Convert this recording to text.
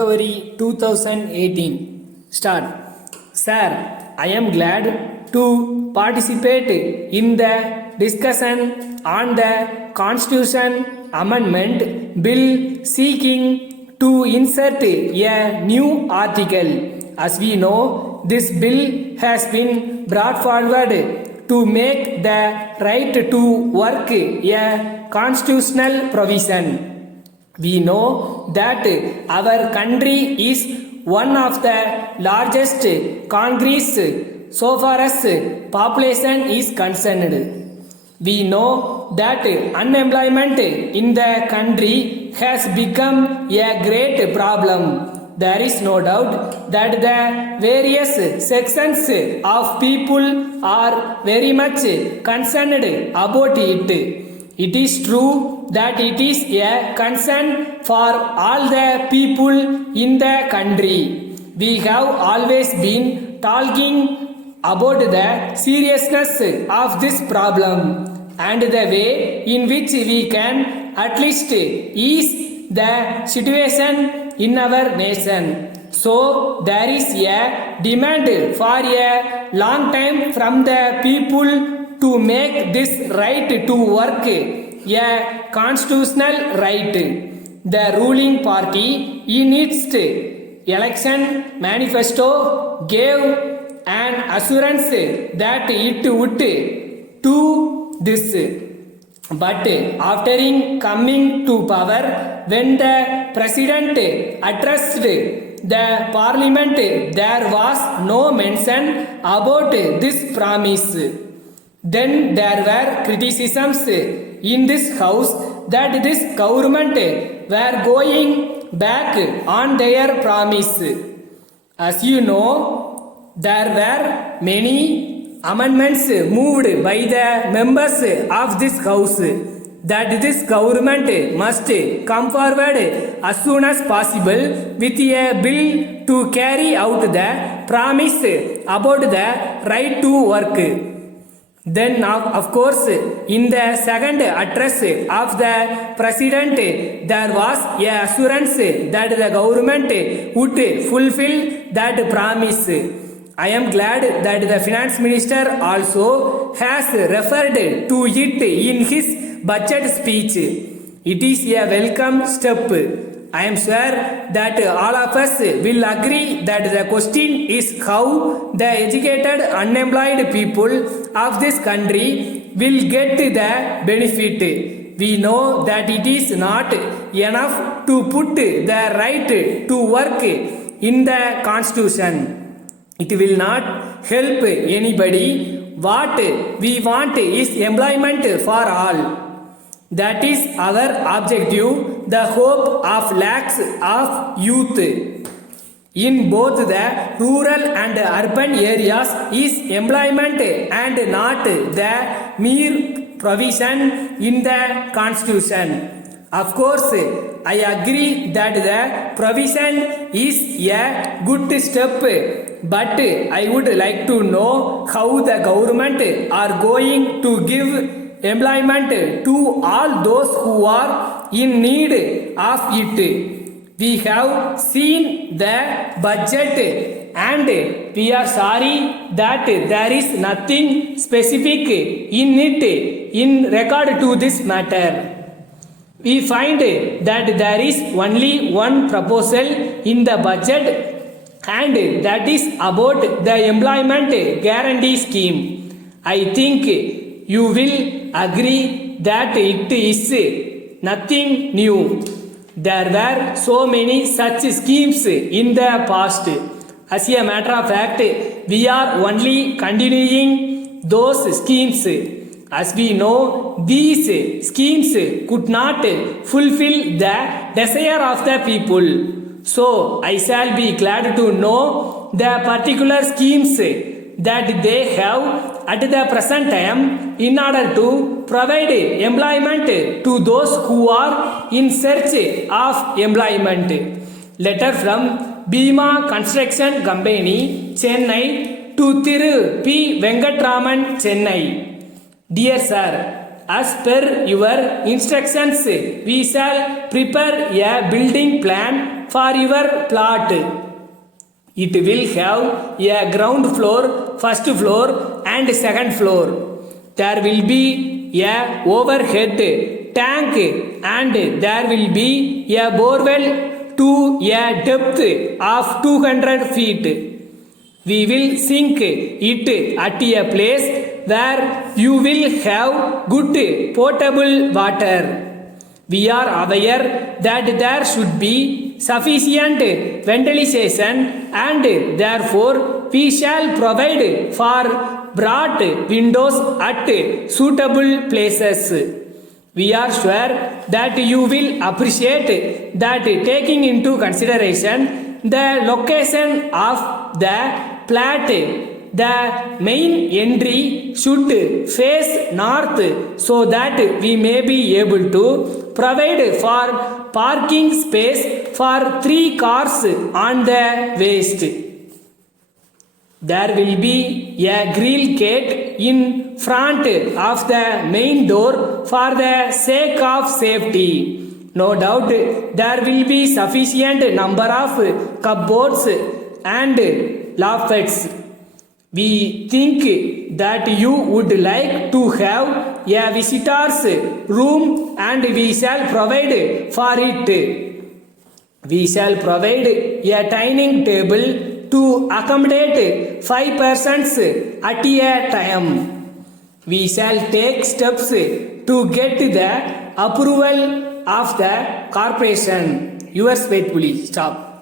February 2018. Start. Sir, I am glad to participate in the discussion on the Constitution Amendment Bill seeking to insert a new article. As we know, this bill has been brought forward to make the right to work a constitutional provision. We know that our country is one of the largest countries so far as population is concerned. We know that unemployment in the country has become a great problem. There is no doubt that the various sections of people are very much concerned about it. It is true that it is a concern for all the people in the country. We have always been talking about the seriousness of this problem and the way in which we can at least ease the situation in our nation. So there is a demand for a long time from the people to make this right to work a constitutional right. The ruling party in its election manifesto gave an assurance that it would do this. But after coming to power, when the president addressed the parliament, there was no mention about this promise. Then there were criticisms in this house that this government were going back on their promise. As you know, there were many amendments moved by the members of this house that this government must come forward as soon as possible with a bill to carry out the promise about the right to work. Then, of course, in the second address of the president, there was a assurance that the government would fulfill that promise. I am glad that the finance minister also has referred to it in his budget speech. It is a welcome step. I am sure that all of us will agree that the question is how the educated unemployed people of this country will get the benefit. We know that it is not enough to put the right to work in the constitution. It will not help anybody. What we want is employment for all. That is our objective, the hope of lakhs of youth in both the rural and urban areas is employment and not the mere provision in the constitution. Of course, I agree that the provision is a good step, but I would like to know how the government are going to give employment to all those who are in need of it. We have seen the budget and we are sorry that there is nothing specific in it in regard to this matter. We find that there is only one proposal in the budget and that is about the employment guarantee scheme. I think you will agree that it is nothing new. There were so many such schemes in the past. As a matter of fact, we are only continuing those schemes. As we know, these schemes could not fulfill the desire of the people. So, I shall be glad to know the particular schemes that they have at the present time in order to provide employment to those who are in search of employment. Letter from Bhima Construction Company, Chennai to Thiru P. Venkatraman, Chennai. Dear Sir, as per your instructions, we shall prepare a building plan for your plot. It will have a ground floor, first floor and second floor. There will be a overhead tank and there will be a borewell to a depth of 200 feet. We will sink it at a place where you will have good potable water. We are aware that there should be sufficient ventilation and therefore we shall provide for broad windows at suitable places. We are sure that you will appreciate that taking into consideration the location of the plat, the main entry should face north so that we may be able to provide for parking space for 3 cars on the west. There will be a grill gate in front of the main door for the sake of safety. No doubt there will be sufficient number of cupboards and lockers. We think that you would like to have a visitor's room and we shall provide for it. We shall provide a dining table to accommodate 5 persons at a time. We shall take steps to get the approval of the corporation. Yours faithfully. Stop.